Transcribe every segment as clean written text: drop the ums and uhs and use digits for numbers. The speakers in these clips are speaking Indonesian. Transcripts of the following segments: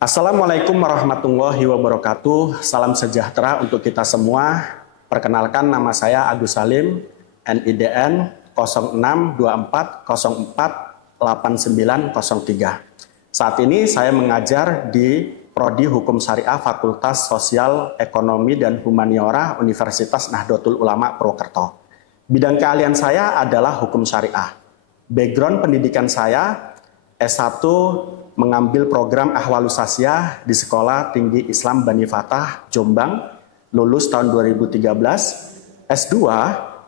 Assalamualaikum warahmatullahi wabarakatuh. Salam sejahtera untuk kita semua. Perkenalkan, nama saya Agus Salim, NIDN 0624048903. Saat ini saya mengajar di Prodi Hukum Syariah Fakultas Sosial, Ekonomi, dan Humaniora Universitas Nahdlatul Ulama Purwokerto. Bidang keahlian saya adalah hukum syariah. Background pendidikan saya S1 mengambil program Ahwalus Sasiah di Sekolah Tinggi Islam Bani Fatah, Jombang, lulus tahun 2013. S2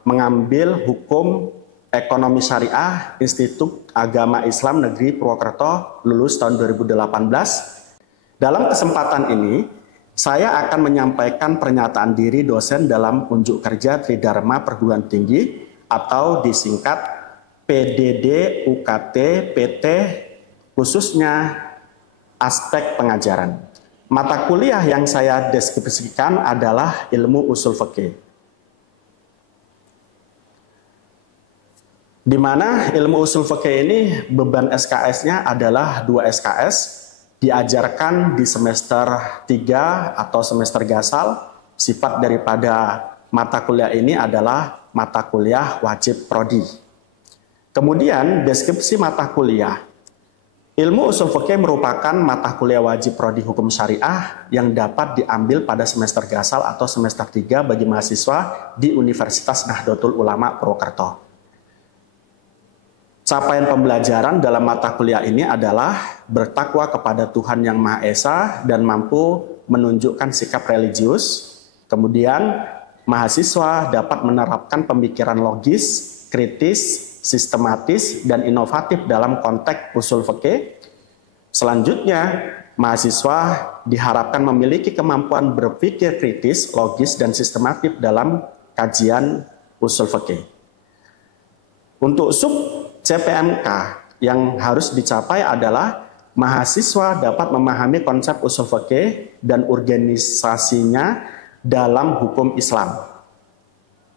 mengambil Hukum Ekonomi Syariah Institut Agama Islam Negeri Purwokerto, lulus tahun 2018. Dalam kesempatan ini, saya akan menyampaikan pernyataan diri dosen dalam unjuk kerja Tridharma Perguruan Tinggi atau disingkat PDD UKT PT, khususnya aspek pengajaran. Mata kuliah yang saya deskripsikan adalah ilmu usul fikih. Di mana ilmu usul fikih ini beban SKS-nya adalah 2 SKS, diajarkan di semester 3 atau semester gasal. Sifat daripada mata kuliah ini adalah mata kuliah wajib prodi. Kemudian deskripsi mata kuliah. Ilmu usul fikih merupakan mata kuliah wajib prodi hukum syariah yang dapat diambil pada semester gasal atau semester 3 bagi mahasiswa di Universitas Nahdlatul Ulama Purwokerto. Capaian pembelajaran dalam mata kuliah ini adalah bertakwa kepada Tuhan Yang Maha Esa dan mampu menunjukkan sikap religius. Kemudian mahasiswa dapat menerapkan pemikiran logis, kritis, sistematis, dan inovatif dalam konteks usul fikih. Selanjutnya, mahasiswa diharapkan memiliki kemampuan berpikir kritis, logis, dan sistematif dalam kajian usul fikih. Untuk sub CPMK yang harus dicapai adalah mahasiswa dapat memahami konsep usul fikih dan organisasinya dalam hukum Islam.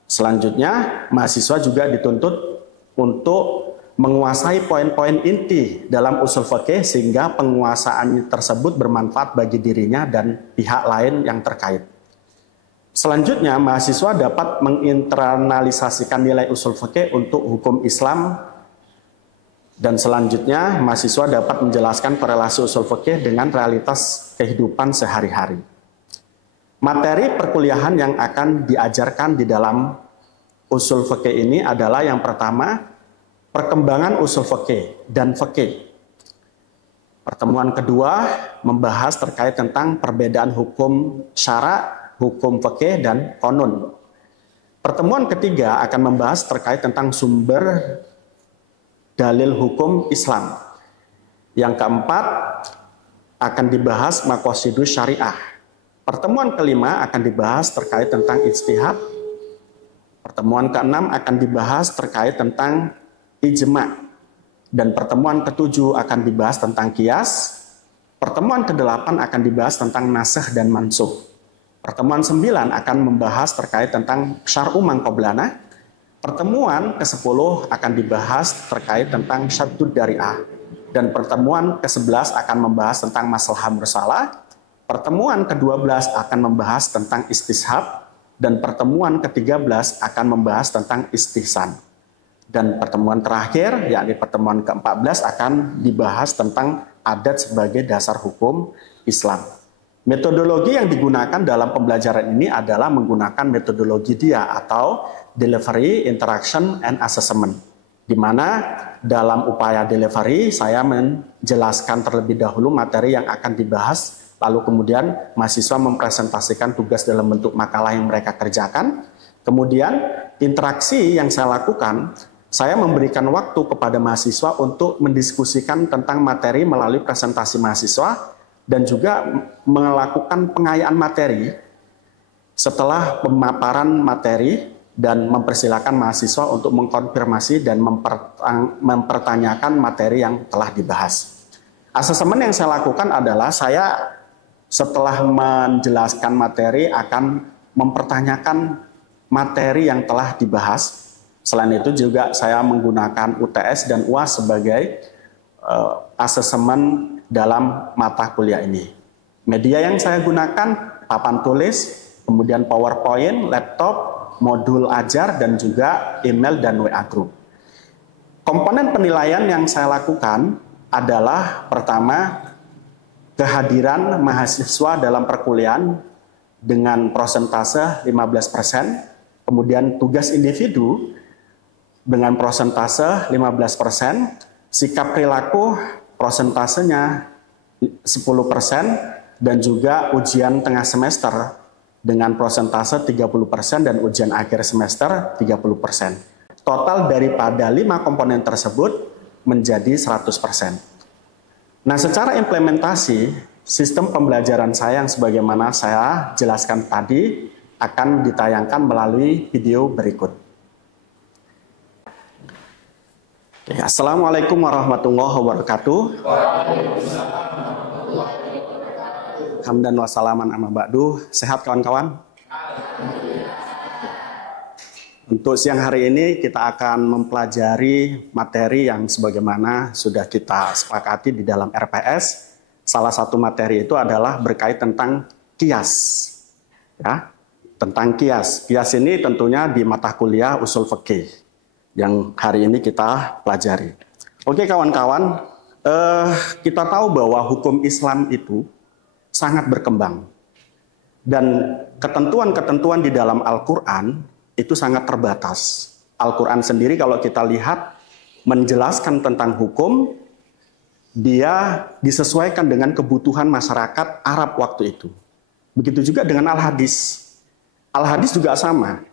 Selanjutnya, mahasiswa juga dituntut untuk menguasai poin-poin inti dalam usul fikih sehingga penguasaan tersebut bermanfaat bagi dirinya dan pihak lain yang terkait. Selanjutnya, mahasiswa dapat menginternalisasikan nilai usul fikih untuk hukum Islam, dan selanjutnya mahasiswa dapat menjelaskan korelasi usul fikih dengan realitas kehidupan sehari-hari. Materi perkuliahan yang akan diajarkan di dalam usul fikih ini adalah yang pertama, perkembangan usul fikih dan fikih. Pertemuan kedua membahas terkait tentang perbedaan hukum syara, hukum fikih, dan qanun. Pertemuan ketiga akan membahas terkait tentang sumber dalil hukum Islam. Yang keempat akan dibahas maqasidus syariah. Pertemuan kelima akan dibahas terkait tentang ijtihad. Pertemuan keenam akan dibahas terkait tentang ijma. Dan pertemuan ketujuh akan dibahas tentang qiyas. Pertemuan kedelapan akan dibahas tentang nasakh dan mansukh. Pertemuan 9 akan membahas terkait tentang syar'u man qablana. Pertemuan ke-10 akan dibahas terkait tentang syaddud dari'ah. Dan pertemuan ke-11 akan membahas tentang maslahah mursalah. Pertemuan ke-12 akan membahas tentang istishab. Dan pertemuan ke-13 akan membahas tentang istihsan. Dan pertemuan terakhir, yakni pertemuan ke-14 akan dibahas tentang adat sebagai dasar hukum Islam. Metodologi yang digunakan dalam pembelajaran ini adalah menggunakan metodologi DIA atau Delivery, Interaction, and Assessment. Di mana dalam upaya delivery saya menjelaskan terlebih dahulu materi yang akan dibahas, lalu kemudian mahasiswa mempresentasikan tugas dalam bentuk makalah yang mereka kerjakan. Kemudian interaksi yang saya lakukan, saya memberikan waktu kepada mahasiswa untuk mendiskusikan tentang materi melalui presentasi mahasiswa dan juga melakukan pengayaan materi setelah pemaparan materi dan mempersilahkan mahasiswa untuk mengkonfirmasi dan mempertanyakan materi yang telah dibahas. Asesmen yang saya lakukan adalah saya setelah menjelaskan materi akan mempertanyakan materi yang telah dibahas. Selain itu juga saya menggunakan UTS dan UAS sebagai asesmen dalam mata kuliah ini. Media yang saya gunakan papan tulis, kemudian PowerPoint, laptop, modul ajar, dan juga email dan WA group. Komponen penilaian yang saya lakukan adalah pertama, kehadiran mahasiswa dalam perkuliahan dengan persentase 15%, kemudian tugas individu dengan persentase 15%, sikap perilaku persentasenya 10%, dan juga ujian tengah semester dengan persentase 30% dan ujian akhir semester 30%. Total daripada 5 komponen tersebut menjadi 100%. Nah, secara implementasi, sistem pembelajaran saya yang sebagaimana saya jelaskan tadi akan ditayangkan melalui video berikut. Assalamualaikum warahmatullahi wabarakatuh. Hamdan wa salaman amma ba'du. Sehat kawan-kawan? Untuk siang hari ini kita akan mempelajari materi yang sebagaimana sudah kita sepakati di dalam RPS. Salah satu materi itu adalah berkait tentang kias. Ya, tentang kias. Kias ini tentunya di mata kuliah usul fikih yang hari ini kita pelajari. Oke kawan-kawan, kita tahu bahwa hukum Islam itu sangat berkembang. Dan ketentuan-ketentuan di dalam Al-Quran itu sangat terbatas. Al-Quran sendiri kalau kita lihat menjelaskan tentang hukum, dia disesuaikan dengan kebutuhan masyarakat Arab waktu itu. Begitu juga dengan Al-Hadis. Al-Hadis juga sama.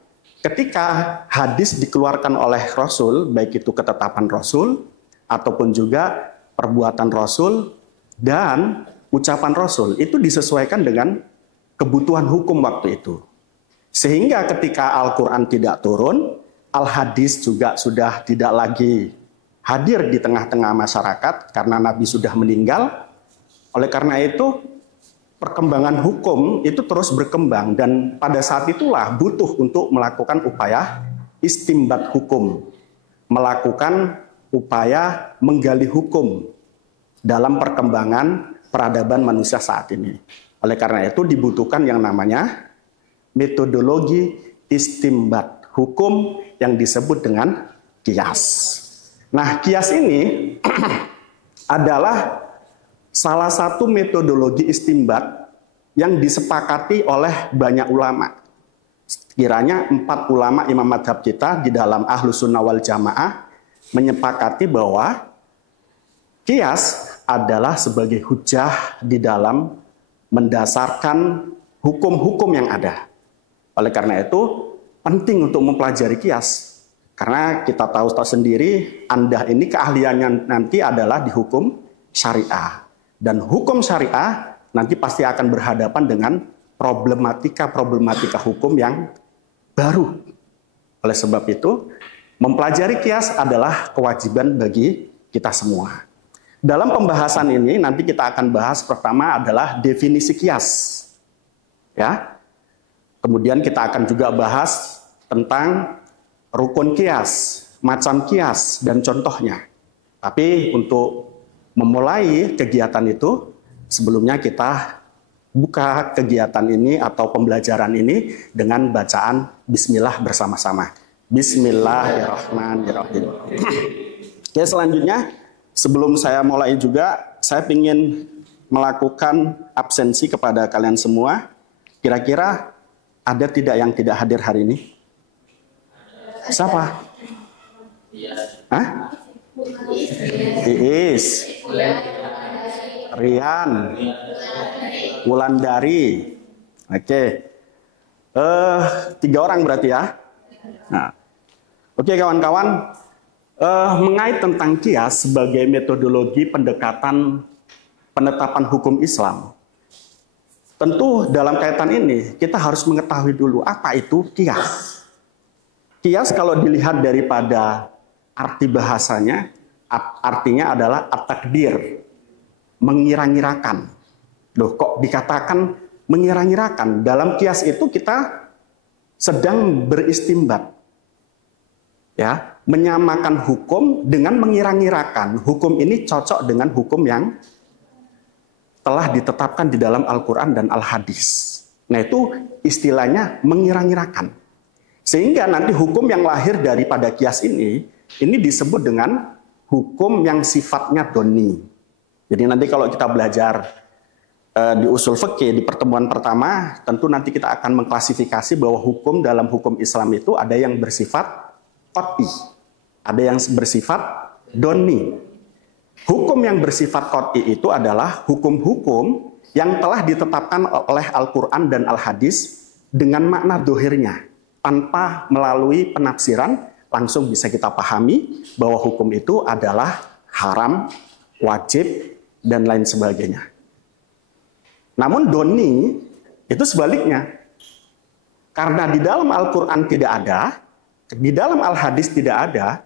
Ketika hadis dikeluarkan oleh Rasul, baik itu ketetapan Rasul, ataupun juga perbuatan Rasul, dan ucapan Rasul, itu disesuaikan dengan kebutuhan hukum waktu itu. Sehingga ketika Al-Quran tidak turun, Al-Hadis juga sudah tidak lagi hadir di tengah-tengah masyarakat, karena Nabi sudah meninggal. Oleh karena itu, perkembangan hukum itu terus berkembang dan pada saat itulah butuh untuk melakukan upaya istimbat hukum, melakukan upaya menggali hukum dalam perkembangan peradaban manusia saat ini. Oleh karena itu dibutuhkan yang namanya metodologi istimbat hukum yang disebut dengan kias. Nah, kias ini adalah salah satu metodologi istimbat yang disepakati oleh banyak ulama. Kiranya 4 ulama imam madhab kita di dalam Ahlus Sunnah wal Jamaah menyepakati bahwa kias adalah sebagai hujah di dalam mendasarkan hukum-hukum yang ada. Oleh karena itu penting untuk mempelajari kias. Karena kita tahu sendiri Anda ini keahliannya nanti adalah di hukum syariah. Dan hukum syariah nanti pasti akan berhadapan dengan problematika hukum yang baru. Oleh sebab itu, mempelajari kias adalah kewajiban bagi kita semua. Dalam pembahasan ini nanti kita akan bahas pertama adalah definisi kias. Ya. Kemudian kita akan juga bahas tentang rukun kias, macam kias dan contohnya. Tapi untuk memulai kegiatan itu, sebelumnya kita buka kegiatan ini atau pembelajaran ini dengan bacaan Bismillah bersama-sama. Bismillahirrahmanirrahim. Oke, selanjutnya sebelum saya mulai juga, saya ingin melakukan absensi kepada kalian semua. Kira-kira ada tidak yang tidak hadir hari ini? Siapa? Hah? Iis, Rian, Wulandari. Oke. 3 orang berarti ya. Nah. Oke kawan-kawan, mengait tentang kias sebagai metodologi pendekatan penetapan hukum Islam. Tentu dalam kaitan ini kita harus mengetahui dulu apa itu kias. Kias kalau dilihat daripada arti bahasanya, artinya adalah at-takdir, mengira-ngirakan. Loh, kok dikatakan mengira-ngirakan? Dalam kias itu kita sedang beristimbat. Ya, menyamakan hukum dengan mengira-ngirakan. Hukum ini cocok dengan hukum yang telah ditetapkan di dalam Al-Quran dan Al-Hadis. Nah itu istilahnya mengira-ngirakan. Sehingga nanti hukum yang lahir daripada kias ini disebut dengan hukum yang sifatnya doni. Jadi nanti kalau kita belajar di usul fikih di pertemuan pertama, tentu nanti kita akan mengklasifikasi bahwa hukum dalam hukum Islam itu ada yang bersifat qat'i, ada yang bersifat doni. Hukum yang bersifat qat'i itu adalah hukum-hukum yang telah ditetapkan oleh Al-Quran dan Al-Hadis dengan makna dohirnya, tanpa melalui penafsiran, langsung bisa kita pahami bahwa hukum itu adalah haram, wajib, dan lain sebagainya. Namun doni itu sebaliknya. Karena di dalam Al-Quran tidak ada, di dalam Al-Hadis tidak ada,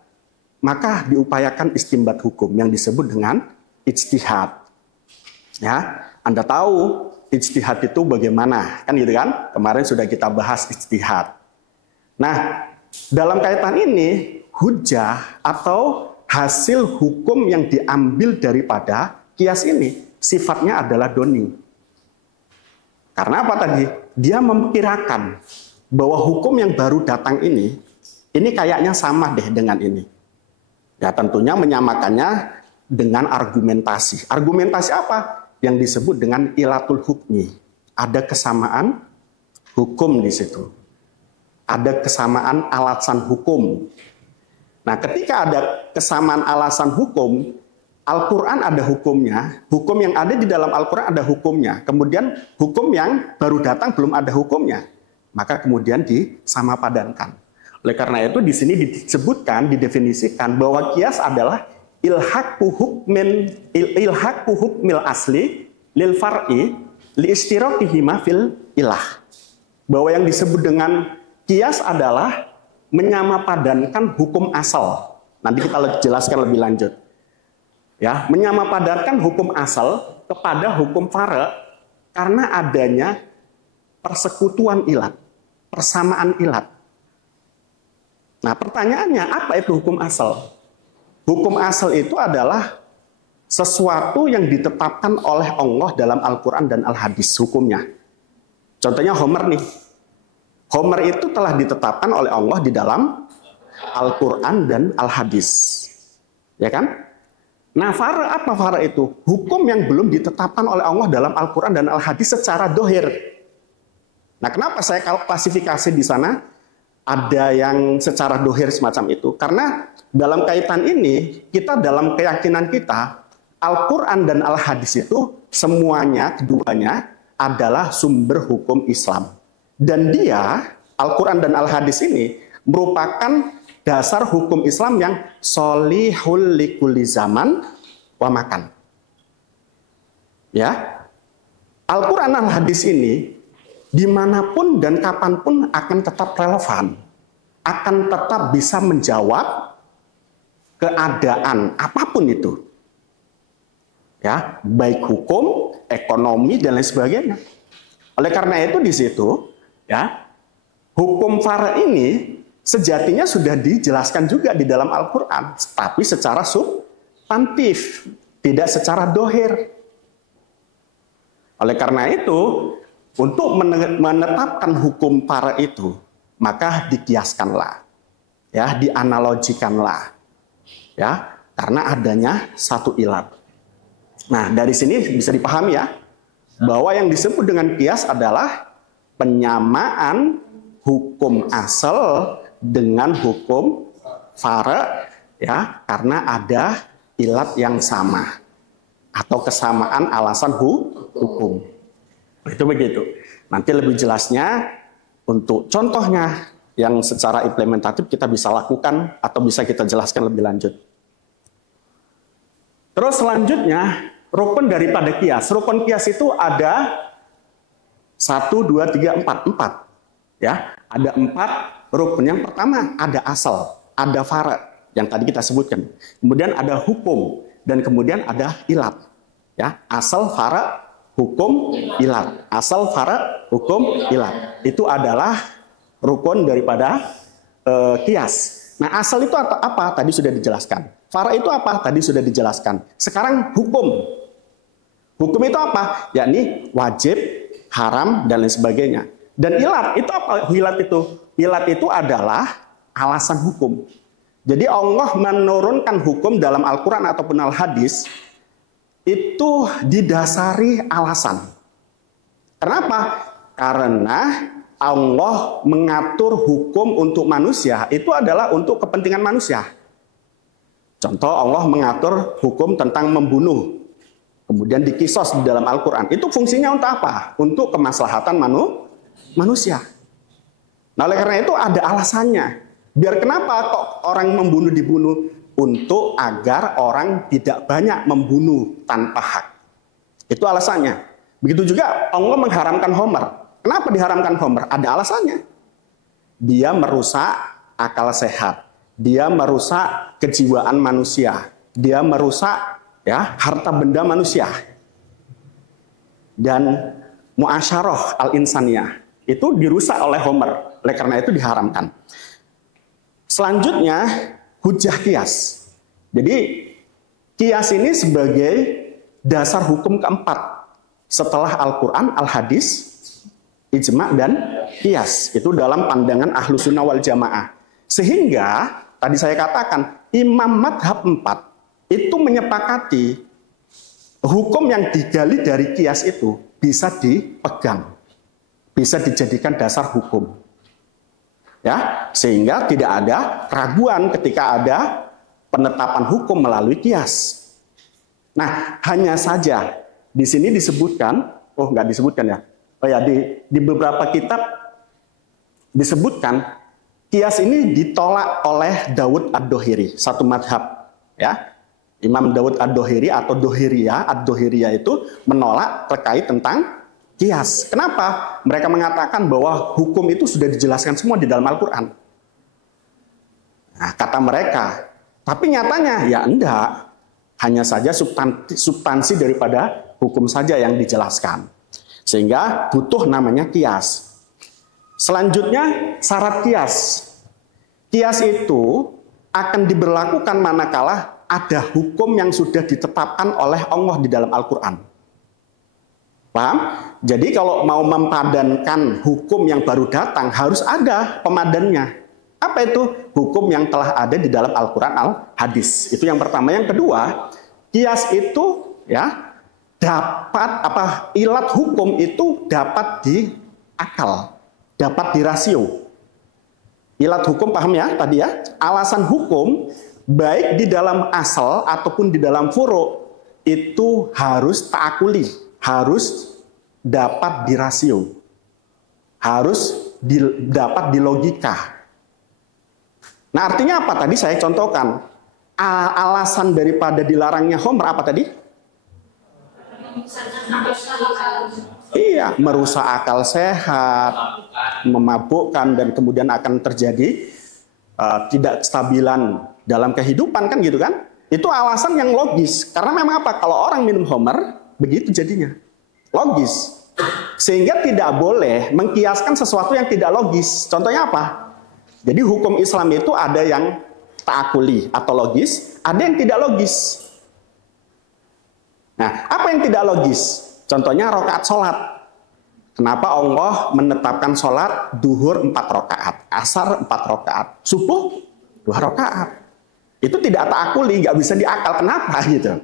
maka diupayakan istimbat hukum yang disebut dengan ijtihad. Ya, Anda tahu ijtihad itu bagaimana, kan gitu kan? Kemarin sudah kita bahas ijtihad. Nah, dalam kaitan ini, hujah atau hasil hukum yang diambil daripada kias ini sifatnya adalah doni. Karena apa tadi? Dia memkirakan bahwa hukum yang baru datang ini kayaknya sama deh dengan ini. Ya tentunya menyamakannya dengan argumentasi. Argumentasi apa? Yang disebut dengan ilatul hukmi. Ada kesamaan hukum di situ. Ada kesamaan alasan hukum. Nah, ketika ada kesamaan alasan hukum, Al-Quran ada hukumnya, hukum yang ada di dalam Al-Quran ada hukumnya, kemudian hukum yang baru datang belum ada hukumnya, maka kemudian disamapadankan. Oleh karena itu di sini disebutkan, didefinisikan bahwa qiyas adalah ilhaqu hukmil asli lil far'i li istiraqihima fil ilah. Bahwa yang disebut dengan qiyas adalah menyamapadankan hukum asal. Nanti kita jelaskan lebih lanjut. Ya, menyamapadankan hukum asal kepada hukum fara karena adanya persekutuan ilat, persamaan ilat. Nah, pertanyaannya apa itu hukum asal? Hukum asal itu adalah sesuatu yang ditetapkan oleh Allah dalam Al-Quran dan Al-Hadis hukumnya. Contohnya Homer nih. Homer itu telah ditetapkan oleh Allah di dalam Al-Quran dan Al-Hadis. Ya kan? Nah, fara apa fara itu? Hukum yang belum ditetapkan oleh Allah dalam Al-Quran dan Al-Hadis secara dohir. Nah, kenapa saya klasifikasi di sana ada yang secara dohir semacam itu? Karena dalam kaitan ini, kita dalam keyakinan kita, Al-Quran dan Al-Hadis itu semuanya, keduanya adalah sumber hukum Islam. Dan dia, Al-Quran dan Al-Hadis ini merupakan dasar hukum Islam yang solihul likulli zaman wa makan. Ya, Al-Quran Al-Hadis ini dimanapun dan kapanpun akan tetap relevan, akan tetap bisa menjawab keadaan apapun itu. Ya, baik hukum, ekonomi dan lain sebagainya. Oleh karena itu di situ, ya, hukum fara ini sejatinya sudah dijelaskan juga di dalam Al-Quran, tapi secara substantif, tidak secara dohir. Oleh karena itu, untuk menetapkan hukum fara itu, maka dikiaskanlah, ya, dianalogikanlah, ya, karena adanya satu ilat. Nah, dari sini bisa dipahami ya, bahwa yang disebut dengan qiyas adalah penyamaan hukum asal dengan hukum fara, ya, karena ada ilat yang sama atau kesamaan alasan hukum. Itu begitu. Nanti lebih jelasnya untuk contohnya yang secara implementatif kita bisa lakukan atau bisa kita jelaskan lebih lanjut. Terus selanjutnya rukun daripada qiyas. Rukun qiyas itu ada 1, 2, 3, 4. Ya, ada 4 rukun. Yang pertama ada asal, ada fara yang tadi kita sebutkan. Kemudian ada hukum dan kemudian ada ilat. Ya, asal, fara, hukum, ilat. Asal, fara, hukum, ilat. Itu adalah rukun daripada qiyas. Nah, asal itu apa? Tadi sudah dijelaskan. Fara itu apa? Tadi sudah dijelaskan. Sekarang hukum. Hukum itu apa? Yakni wajib, haram, dan lain sebagainya. Dan ilat itu apa? Ilat itu? Ilat itu adalah alasan hukum. Jadi Allah menurunkan hukum dalam Al-Quran ataupun Al-Hadis itu didasari alasan. Kenapa? Karena Allah mengatur hukum untuk manusia itu adalah untuk kepentingan manusia. Contoh, Allah mengatur hukum tentang membunuh. Kemudian dikisos di dalam Al-Quran. Itu fungsinya untuk apa? Untuk kemaslahatan manusia. Nah, oleh karena itu ada alasannya. Biar kenapa kok orang membunuh dibunuh? Untuk agar orang tidak banyak membunuh tanpa hak. Itu alasannya. Begitu juga Allah mengharamkan homer. Kenapa diharamkan homer? Ada alasannya. Dia merusak akal sehat. Dia merusak kejiwaan manusia. Dia merusak harta benda manusia. Dan muasyarah al-insaniyah itu dirusak oleh homer. Oleh karena itu diharamkan. Selanjutnya hujjah qiyas. Jadi qiyas ini sebagai dasar hukum keempat setelah Al-Quran, Al-Hadis, ijma' dan qiyas. Itu dalam pandangan Ahlus Sunnah wal Jamaah. Sehingga tadi saya katakan imam madhab 4 itu menyepakati hukum yang digali dari qiyas itu bisa dipegang, bisa dijadikan dasar hukum. Ya, sehingga tidak ada keraguan ketika ada penetapan hukum melalui qiyas. Nah, hanya saja di sini disebutkan, nggak disebutkan ya. Di beberapa kitab disebutkan qiyas ini ditolak oleh Daud ad-Dohiri, satu madhab, ya. Imam Daud ad-Dohiri atau Dohiriyah, ad-Dohiriyah itu menolak terkait tentang qiyas. Kenapa? Mereka mengatakan bahwa hukum itu sudah dijelaskan semua di dalam Al-Quran. Nah, kata mereka. Tapi nyatanya ya enggak. Hanya saja substansi daripada hukum saja yang dijelaskan. Sehingga butuh namanya qiyas. Selanjutnya syarat qiyas. Qiyas itu akan diberlakukan manakala ada hukum yang sudah ditetapkan oleh Allah di dalam Al-Quran. Paham? Jadi kalau mau memadankan hukum yang baru datang, harus ada pemadannya. Apa itu? Hukum yang telah ada di dalam Al-Quran, Al-Hadis. Itu yang pertama. Yang kedua, qiyas itu dapat ilat hukum itu dapat diakal, dapat dirasio. Ilat hukum paham ya tadi ya? Alasan hukum baik di dalam asal ataupun di dalam furu itu harus ta'akuli, harus dapat dirasio, harus dapat dilogika. Nah, artinya apa? Tadi saya contohkan alasan daripada dilarangnya homer apa tadi? Iya, merusak akal sehat, memabukkan, dan kemudian akan terjadi tidak stabilan dalam kehidupan, kan gitu kan? Itu alasan yang logis. Karena memang apa? Kalau orang minum homer, begitu jadinya. Logis. Sehingga tidak boleh mengkiaskan sesuatu yang tidak logis. Contohnya apa? Jadi hukum Islam itu ada yang ta'akuli atau logis, ada yang tidak logis. Nah, apa yang tidak logis? Contohnya rakaat sholat. Kenapa Allah menetapkan sholat duhur 4 rakaat, asar 4 rakaat, subuh 2 rakaat? Itu tidak ta'akuli, nggak bisa diakal. Kenapa gitu?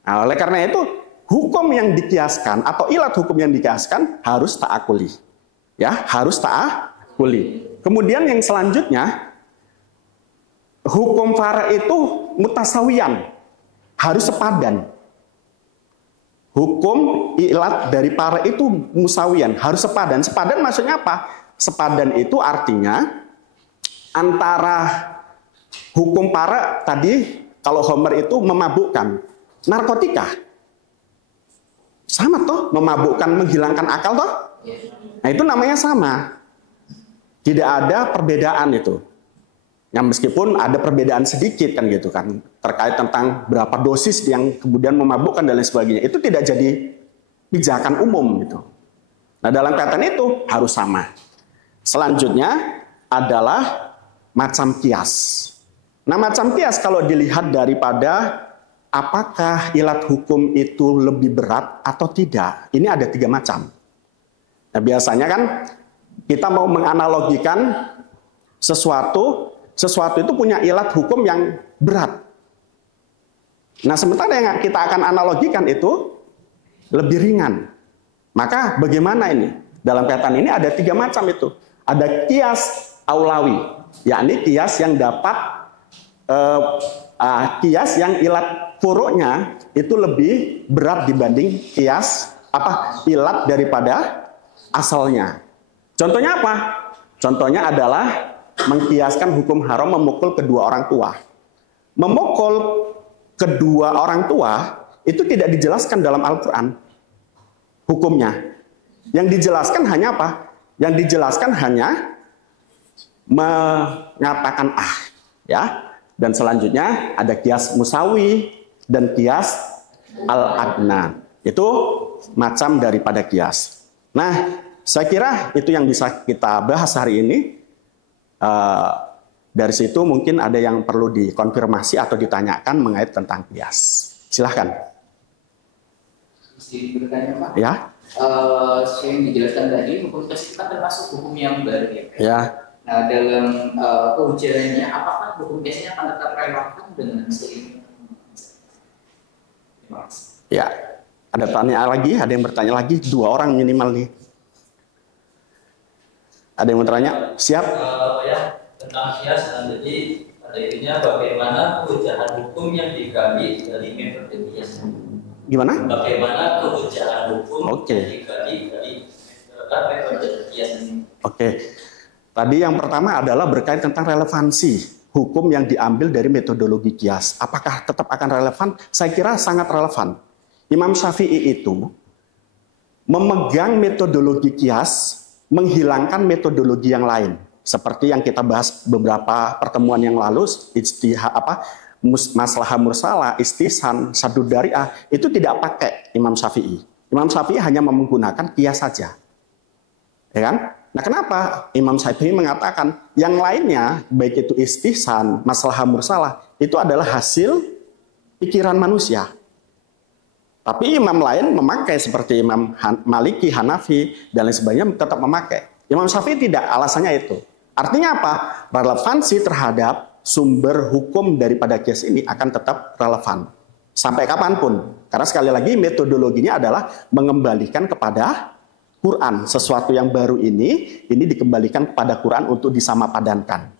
Nah, oleh karena itu hukum yang dikiaskan atau ilat hukum yang dikiaskan harus ta'akuli, ya, harus ta'akuli. Kemudian yang selanjutnya hukum fara itu mutasawiyan, harus sepadan. Hukum ilat dari para itu musawiyan, harus sepadan. Sepadan maksudnya apa? Sepadan itu artinya antara hukum para tadi, kalau homer itu memabukkan, narkotika sama toh, memabukkan, menghilangkan akal toh. Nah, itu namanya sama. Tidak ada perbedaan itu. Yang meskipun ada perbedaan sedikit kan gitu kan, terkait tentang berapa dosis yang kemudian memabukkan dan lain sebagainya, itu tidak jadi pijakan umum gitu. Nah, dalam kaitan itu harus sama. Selanjutnya adalah macam kias. Nah, macam kias kalau dilihat daripada apakah ilat hukum itu lebih berat atau tidak? Ini ada 3 macam. Nah, biasanya kan kita mau menganalogikan sesuatu itu punya ilat hukum yang berat. Nah, sementara yang kita akan analogikan itu lebih ringan. Maka bagaimana ini? Dalam kaitan ini ada 3 macam itu. Ada kias aulawi, yakni kias yang dapat kias yang ilat furuknya itu lebih berat dibanding kias ilat daripada asalnya. Contohnya apa? Contohnya adalah mengkiaskan hukum haram memukul kedua orang tua. Memukul kedua orang tua itu tidak dijelaskan dalam Al-Quran hukumnya. Yang dijelaskan hanya apa? Yang dijelaskan hanya mengatakan ya. Dan selanjutnya ada kias musawi dan kias al-adna. Itu macam daripada kias. Nah, saya kira itu yang bisa kita bahas hari ini. Dari situ mungkin ada yang perlu dikonfirmasi atau ditanyakan mengait tentang kias. Silahkan. Mesti bertanya, Pak. Ya. Yang dijelaskan tadi, hukum kias kan termasuk hukum yang baru ya. Ya. Nah, dalam keujarannya, apakah hukum kiasnya akan tetap relevan dengan seiring? Ya. Ada tanya lagi? Ada yang bertanya lagi? 2 orang minimal nih. Ada yang mau bertanya? Siap? Ya, tentang kias, jadi pada intinya bagaimana kehujahan hukum yang digali dari metode kias. Gimana? Bagaimana kehujahan hukum Oke. yang digali dari metode kias ini. Oke. Tadi yang pertama adalah berkait tentang relevansi hukum yang diambil dari metodologi kias. Apakah tetap akan relevan? Saya kira sangat relevan. Imam Syafi'i itu memegang metodologi kias, menghilangkan metodologi yang lain. Seperti yang kita bahas beberapa pertemuan yang lalu, maslahah mursalah, istihsan, sadud dari'ah, itu tidak pakai Imam Syafi'i. Imam Syafi'i hanya menggunakan kias saja. Ya kan? Nah, kenapa Imam Syafi'i mengatakan yang lainnya, baik itu istihsan, maslahah mursalah, itu adalah hasil pikiran manusia. Tapi imam lain memakai seperti Imam Maliki, Hanafi, dan lain sebagainya tetap memakai. Imam Syafi'i tidak, alasannya itu. Artinya apa? Relevansi terhadap sumber hukum daripada kias ini akan tetap relevan. Sampai kapanpun. Karena sekali lagi metodologinya adalah mengembalikan kepada Quran. Sesuatu yang baru ini dikembalikan kepada Quran untuk disamapadankan.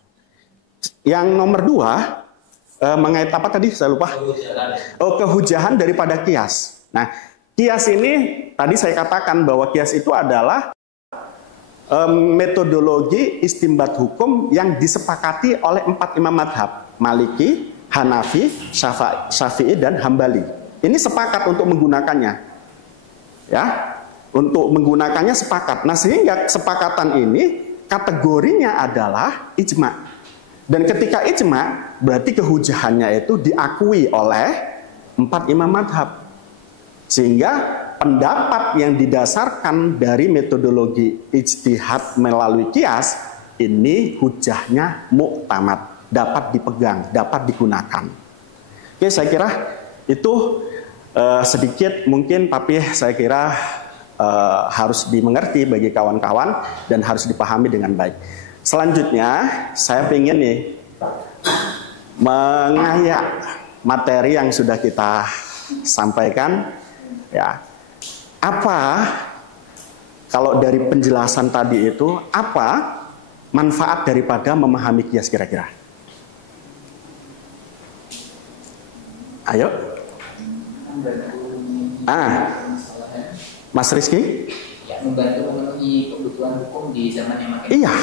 Yang nomor 2, mengait apa tadi? Saya lupa. Kehujahan daripada kias. Nah, kias ini tadi saya katakan bahwa kias itu adalah metodologi istimbat hukum yang disepakati oleh 4 imam madhab. Maliki, Hanafi, Syafi'i, dan Hambali. Ini sepakat untuk menggunakannya. Ya, untuk menggunakannya sepakat. Nah, sehingga kesepakatan ini kategorinya adalah ijma'. Dan ketika ijma, berarti kehujahannya itu diakui oleh 4 imam madhab. Sehingga pendapat yang didasarkan dari metodologi ijtihad melalui kias, ini hujahnya muktamad, dapat dipegang, dapat digunakan. Oke, saya kira itu sedikit mungkin, tapi saya kira harus dimengerti bagi kawan-kawan dan harus dipahami dengan baik. Selanjutnya, saya ingin nih mengayak materi yang sudah kita sampaikan. Ya, apa kalau dari penjelasan tadi itu apa manfaat daripada memahami kias kira-kira? Ayo. Mas Rizky? Ya, membantu memenuhi kebutuhan hukum di zaman yang makin. Iya.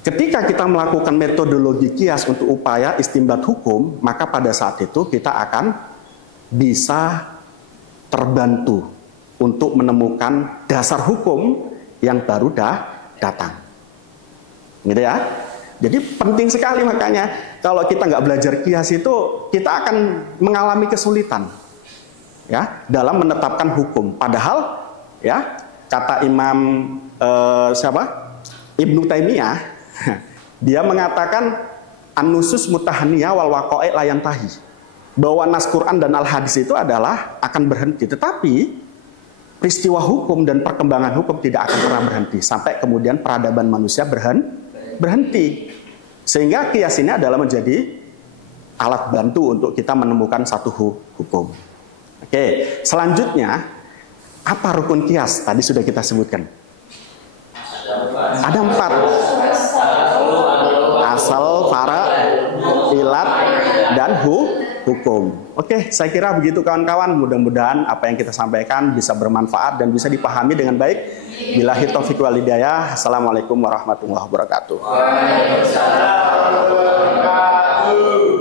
Ketika kita melakukan metodologi kias untuk upaya istimbat hukum, maka pada saat itu kita akan bisa terbantu untuk menemukan dasar hukum yang baru datang. Gitu ya. Jadi penting sekali, makanya kalau kita nggak belajar kias itu kita akan mengalami kesulitan ya dalam menetapkan hukum. Padahal ya kata Imam Ibnu Taimiyah, dia mengatakan an-nusus mutahaniyah wal waqa'i' la yantahi. bahwa nas Quran dan al-hadis itu adalah akan berhenti. Tetapi peristiwa hukum dan perkembangan hukum tidak akan pernah berhenti sampai kemudian peradaban manusia berhenti. Sehingga kias ini adalah menjadi alat bantu untuk kita menemukan satu hukum. Oke, selanjutnya apa rukun kias? Tadi sudah kita sebutkan. Ada 4. Asal, fara, ilat, dan hukum. Oke, saya kira begitu kawan-kawan. Mudah-mudahan apa yang kita sampaikan bisa bermanfaat dan bisa dipahami dengan baik. Billahi taufiq wal hidayah. Assalamualaikum warahmatullahi wabarakatuh. Waalaikumsalam warahmatullahi wabarakatuh.